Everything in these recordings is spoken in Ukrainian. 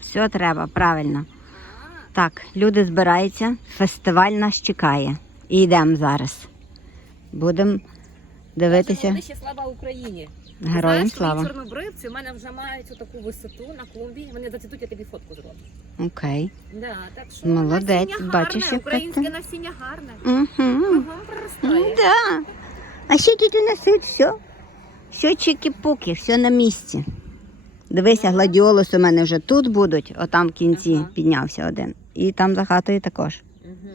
Все треба, правильно. Так, люди збираються, фестиваль нас чекає. І йдемо зараз. Будемо дивитися. Ще слава Україні. Героям знаєш, слава. чорнобривці в мене вже мають таку висоту на клумбі. Вони зацвітуть, я тобі фотку зроблю. Окей. Да, так що Молодець, насіння бачиш, гарне, яка українське насіння гарне. Угу. Кругом проростає. Да. А ще тут у нас все. Все чики-пуки, все на місці. Дивися, гладіолус у мене вже тут будуть, отам в кінці Ага. піднявся один. І там за хатою також. Мгм.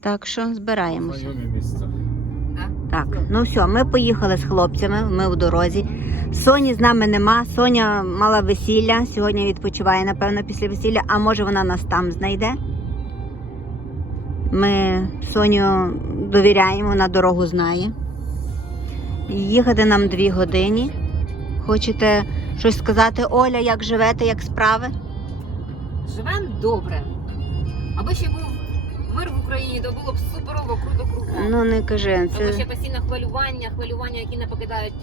Так що збираємося. Так, ну все, ми поїхали з хлопцями, ми в дорозі. Соні з нами нема. Соня мала весілля. Сьогодні відпочиває, напевно, після весілля, а може вона нас там знайде. Ми Соню довіряємо, вона дорогу знає. Їхати нам дві години. Хочете щось сказати, Оля, як живете, як справи? Живемо добре. Аби ще був мир в Україні, то було б суперово, круто кругом. Ну не кажи, Тому ще це постійно хвилювання, хвилювання, які не покидають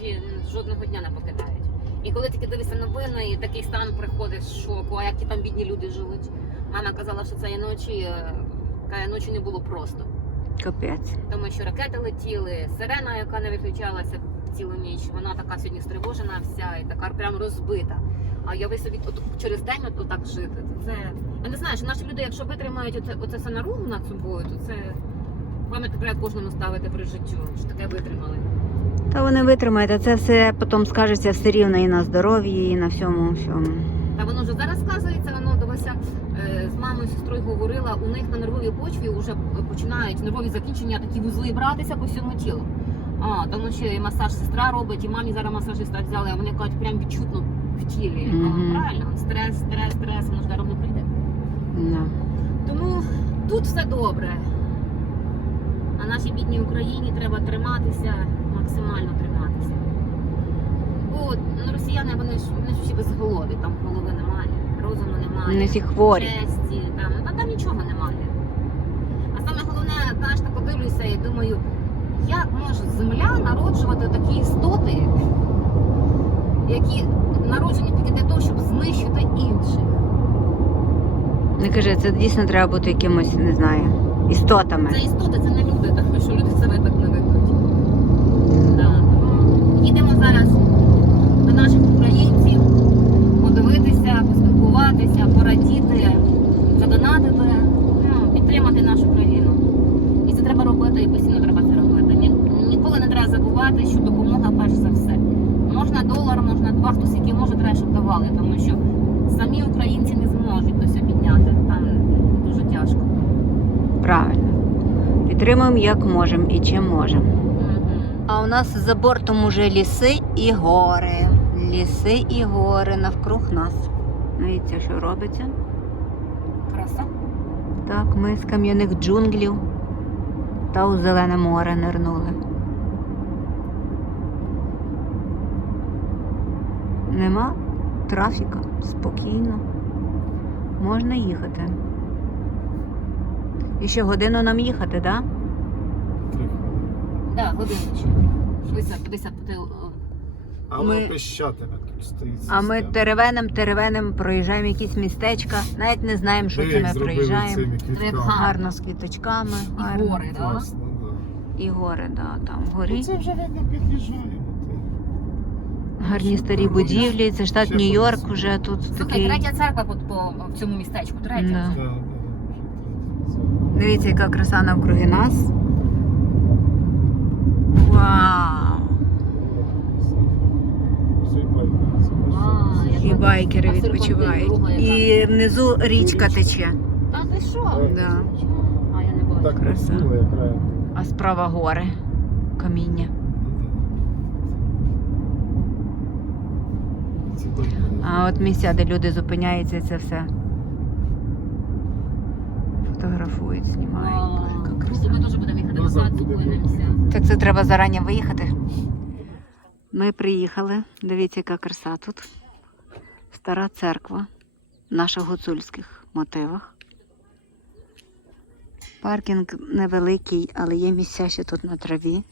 жодного дня не покидають. І коли тільки дивишся новини, і такий стан приходить з шоку, а як ті там бідні люди живуть. Мама казала, що цієї ночі, е, ночі не було просто. капець. Тому що ракети летіли, сирена, яка не виключалася цілу ніч, вона така сьогодні стривожена вся і така прям розбита. А я ви собі от через день от так жити. Це я не знаю, що наші люди, якщо витримають оце, оце все наругу над собою, то це пам'ятник треба кожному ставити при життю, що таке витримали. Та вони витримають, а це все потім скажеться все рівно і на здоров'ї, і на всьому всьому. Та воно вже зараз сказується, воно дивися, е, з мамою сестрою говорила, у них на нервовій почві вже починають нервові закінчення, такі вузли братися по всьому тілу. А, тому що і масаж сестра робить, і мамі зараз масажиста взяли, а вони кажуть, прям відчутно в тілі. Я кажу, Мгм. Правильно, стрес, стрес, стрес, воно ж даром не прийде. Да. Тому тут все добре. А нашій бідній Україні треба триматися, максимально триматися. Бо ну, росіяни вони ж вони ж всі безголові, там голови немає, розуму немає. Вони всі хворі. честі, там, та там нічого немає. А саме головне, знаєш, так дивлюся і думаю, як може земля народжувати такі істоти, які народжені тільки для того, щоб знищити інших. Не кажи, це дійсно треба бути якимось, не знаю, істотами. Це істоти, це не люди, тому що люди себе так не ведуть. Їдемо зараз до наших українців, подивитися, поспілкуватися, порадіти, задонатити, ну, підтримати нашу країну. І це треба робити, і постійно треба ніколи не треба забувати, що допомога перш за все. Можна долар, можна два, хто скільки може, треба, щоб давали, тому що самі українці не зможуть до підняти. Там дуже тяжко. Правильно. Підтримуємо як можемо і чим можемо. А у нас за бортом уже ліси і гори. Ліси і гори навкруг нас. Дивіться, що робиться. Краса. Так, ми з кам'яних джунглів та у зелене море нирнули. Нема трафіка, спокійно. Можна їхати. І ще годину нам їхати, так? Да? Хвилини. Да, годиночку. Дивися, дивися, ти, о, А Ми- пищатиме тут стоїть. А ми теревенем, теревенем проїжджаємо якісь містечка, навіть не знаємо, що Ми це як ми проїжджаємо. цими Гарно з квіточками, і гарно. гори, да? Да. І гори, да, там Ну, горі. Це вже видно під'їжджаємо. Гарні старі будівлі, це штат Нью-Йорк вже тут Слухай, такий. третя церква по, по в цьому містечку. Третя. Да. Вже Дивіться, яка краса навкруги нас. Вау! А, І байкери А серпантин відпочивають. друга яка? І внизу річка тече. Та ти що? Да. А я не бачу. Так Краса. красиво, як реально. А справа гори. Каміння. А от місця, де люди зупиняються, це все. Фотографують, знімають. Боже, краса. Ми теж будемо їхати назад, зупинимося. Так це треба зарані виїхати. Ми приїхали. Дивіться, яка краса тут. Стара церква в наших гуцульських мотивах. Паркінг невеликий, але є місця ще тут на траві.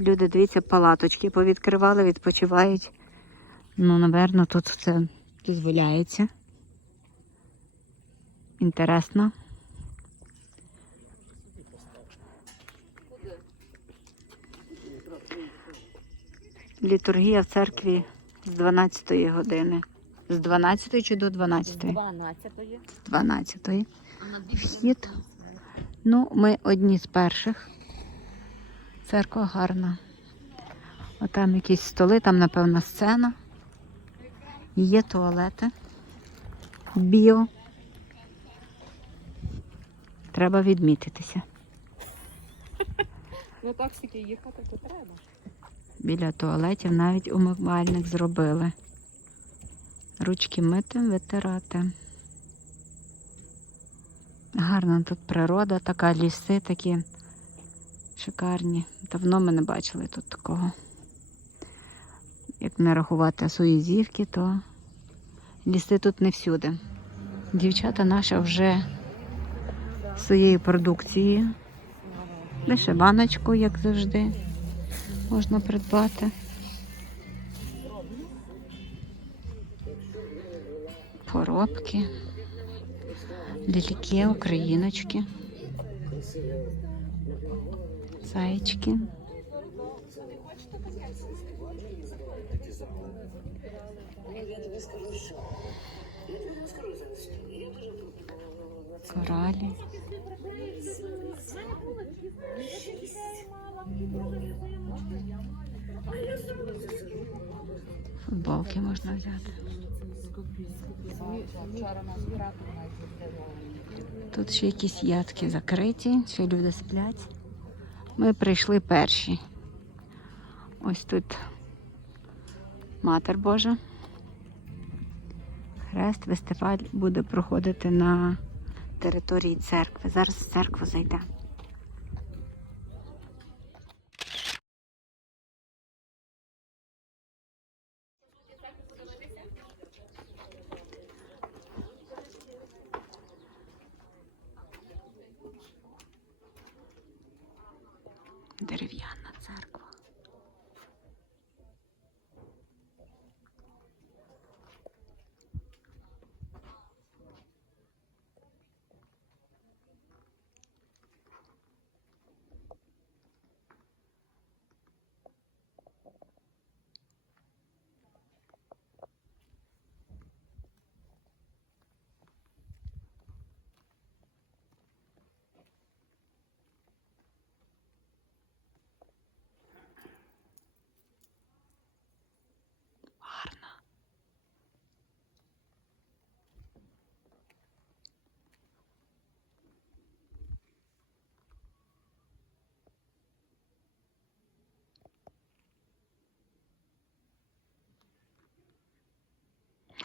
Люди, дивіться, палаточки повідкривали, відпочивають. Ну, напевно, тут все дозволяється. інтересно. Літургія в церкві з 12 години. З 12 чи до 12? 12-ї. З 12. Вхід. Ну, ми одні з перших. Церква гарна. Отам якісь столи, там, напевно, сцена. Є туалети. Біо. Треба відмітитися. Ну так скільки їхати, то треба. Біля туалетів навіть умивальник зробили. Ручки мити, витирати. Гарна тут природа, така ліси такі шикарні. Давно ми не бачили тут такого. Як не рахувати суїзівки, то ліси тут не всюди. Дівчата наші вже своєю продукцією. Лише баночку, як завжди, можна придбати. Поробки, ліліки, україночки, зайчики. Коралі. Футболки можна взяти. Тут ще якісь ядки закриті, ще люди сплять. Ми прийшли перші. Ось тут Матер Божа. Хрест фестиваль буде проходити на території церкви. Зараз в церкву зайде. Дерев'яна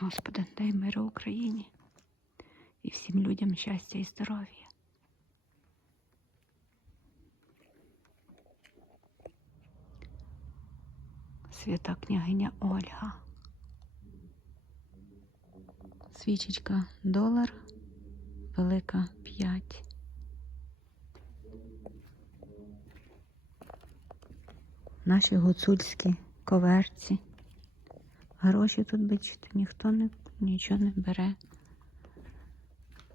Господи, дай миру Україні і всім людям щастя і здоров'я. Свята княгиня Ольга. Свічечка долар, велика 5. Наші гуцульські коверці. Гроші тут, бачите, ніхто не, нічого не бере.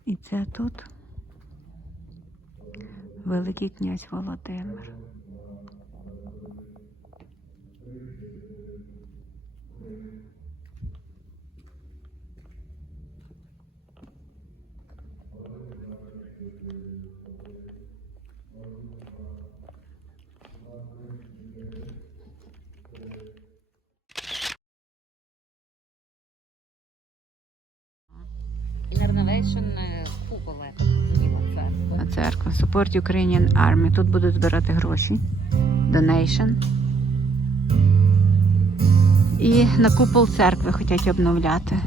І це тут Великий князь Володимир. Куполе зліва церкви. на церкву. Support Ukrainian Army. Тут будуть збирати гроші. Donation. І на купол церкви хочуть обновляти.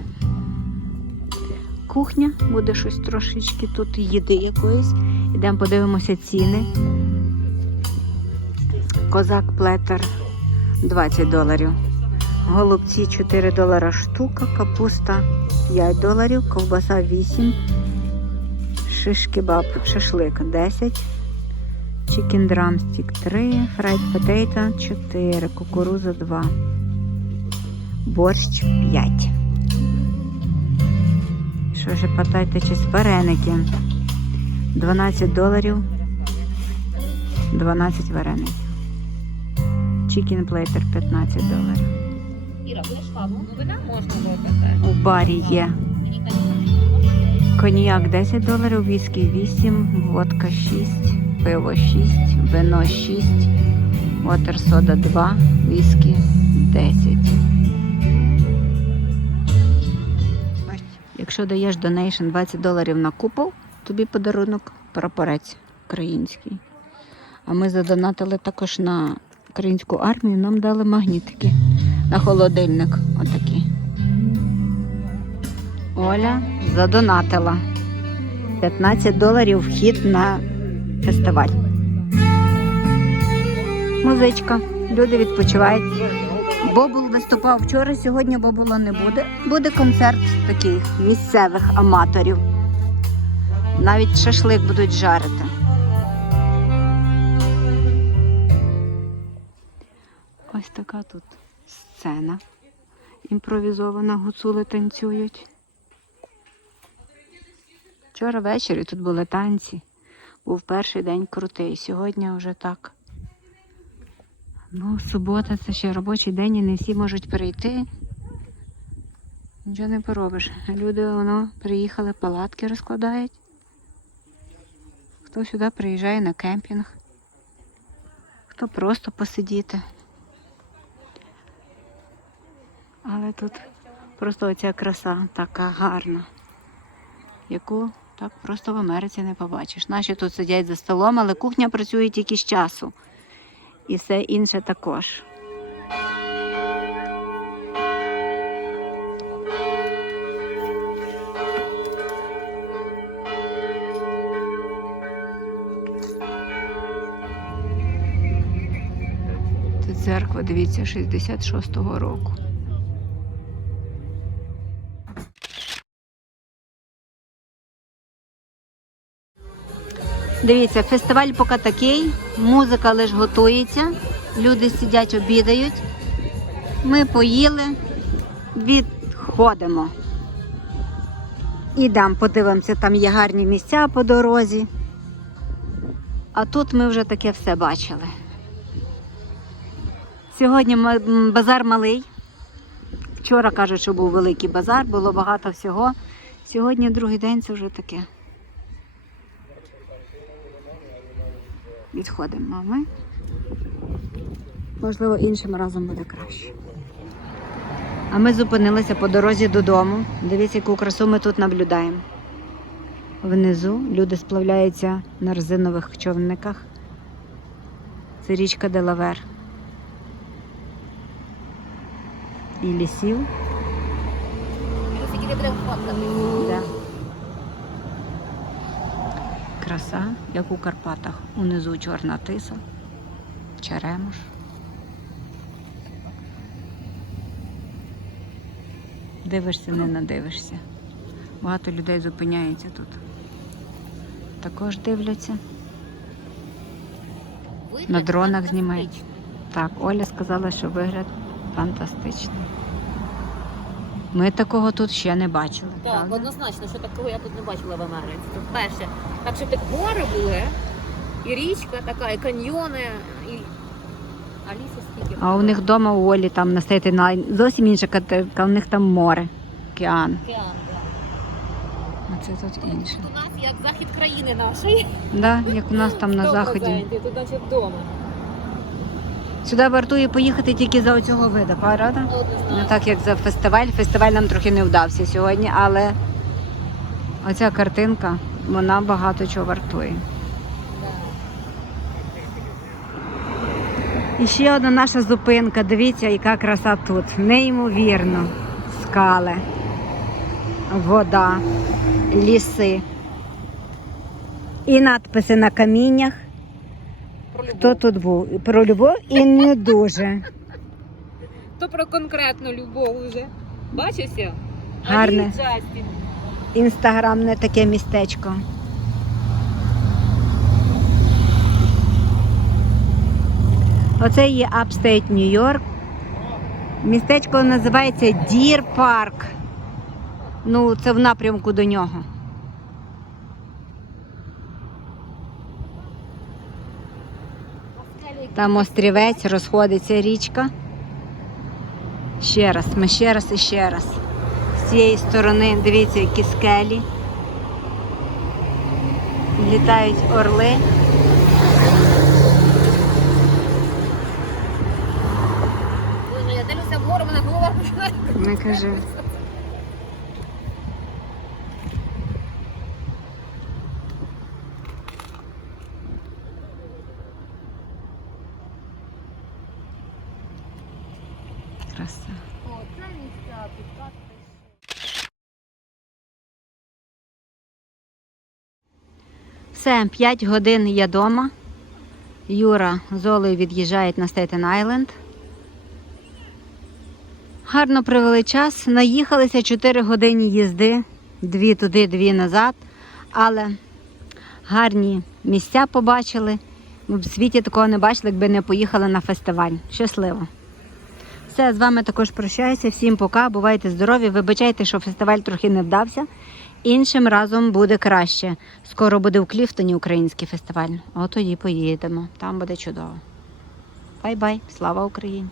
Кухня, буде щось трошечки тут їди якоїсь. Ідемо подивимося ціни. Козак плетер 20 доларів. Голубці 4 долара штука, капуста 5 доларів, ковбаса 8, шиш кебаб, шашлик 10, чикен драмстік 3, фрайд потейто 4, кукуруза 2, борщ 5. Що ж питайте, чи вареники? 12 доларів. 12 вареників. Чікін плейтер 15 доларів. У барі є коньяк 10 доларів, віскі 8, водка 6, пиво 6, вино 6, вотер сода 2, віскі 10. Якщо даєш донейшн 20 доларів на купол, тобі подарунок прапорець український. А ми задонатили також на українську армію, нам дали магнітики на холодильник. Отакі. Оля задонатила 15 доларів вхід на фестиваль. Музичка. Люди відпочивають. Бобул виступав вчора, сьогодні Бобула не буде. Буде концерт таких місцевих аматорів. Навіть шашлик будуть жарити. Ось така тут сцена. Імпровізована, гуцули танцюють. Вчора ввечері тут були танці. Був перший день крутий. Сьогодні вже так. Ну, субота це ще робочий день і не всі можуть прийти. Нічого не поробиш. Люди воно приїхали, палатки розкладають. Хто сюди приїжджає на кемпінг, хто просто посидіти. Але тут просто оця краса така гарна, яку так просто в Америці не побачиш. Наші тут сидять за столом, але кухня працює тільки з часу. І все інше також. Церква, дивіться, 66-го року. Дивіться, фестиваль поки такий, музика лише готується, люди сидять, обідають. Ми поїли, відходимо. Ідемо, подивимося, там є гарні місця по дорозі. А тут ми вже таке все бачили. Сьогодні базар малий. Вчора кажуть, що був великий базар, було багато всього. Сьогодні другий день це вже таке. Відходимо а ми. Можливо, іншим разом буде краще. А ми зупинилися по дорозі додому. Дивіться, яку красу ми тут наблюдаємо. Внизу люди сплавляються на резинових човниках. Це річка Делавер. І лісів. Скільки треба фоткати? Краса, як у Карпатах. Унизу чорна тиса, черемош. Дивишся, не надивишся. Багато людей зупиняється тут. Також дивляться. На дронах знімають. Так, Оля сказала, що вигляд фантастичний. Ми такого тут ще не бачили. Так, правда? однозначно, що такого я тут не бачила в Америці. Тут перше. Так що тут гори були, і річка така, і каньйони, і. А скільки? А у них вдома у Олі там на на зовсім інша категорія, у них там море, океан. Океан, да. А це тут інше. У нас як захід країни нашої. Да, як у нас там на 100%, заході. Тут наче вдома. Сюди вартує поїхати тільки за оцього вида, правда? Не так, як за фестиваль. Фестиваль нам трохи не вдався сьогодні, але оця картинка, вона багато чого вартує. І ще одна наша зупинка. Дивіться, яка краса тут. Неймовірно. Скали, вода, ліси. І надписи на каміннях. Любов. Хто тут був? Про любов і не дуже. То про конкретну любов уже. Бачився? Гарне. Джастін. Інстаграмне таке містечко. Оце є Upstate New York. Містечко називається Дір Парк. Ну, це в напрямку до нього. Там острівець, розходиться річка. Ще раз, ми ще раз і ще раз. З цієї сторони, дивіться, які скелі. Літають орли. Боже, я дивлюся вгору, мене голова починає. Не кажи. Краса. О, це місця, підкатки. Все, 5 годин я вдома. Юра з Олею від'їжджають на Стейтен Айленд. Гарно провели час. Наїхалися 4 години їзди, дві туди, дві назад. Але гарні місця побачили. Ми в світі такого не бачили, якби не поїхали на фестиваль. Щасливо! Все, з вами також прощаюся. Всім пока. Бувайте здорові. Вибачайте, що фестиваль трохи не вдався. Іншим разом буде краще. Скоро буде в Кліфтоні український фестиваль. От тоді поїдемо. Там буде чудово. Бай-бай! Слава Україні!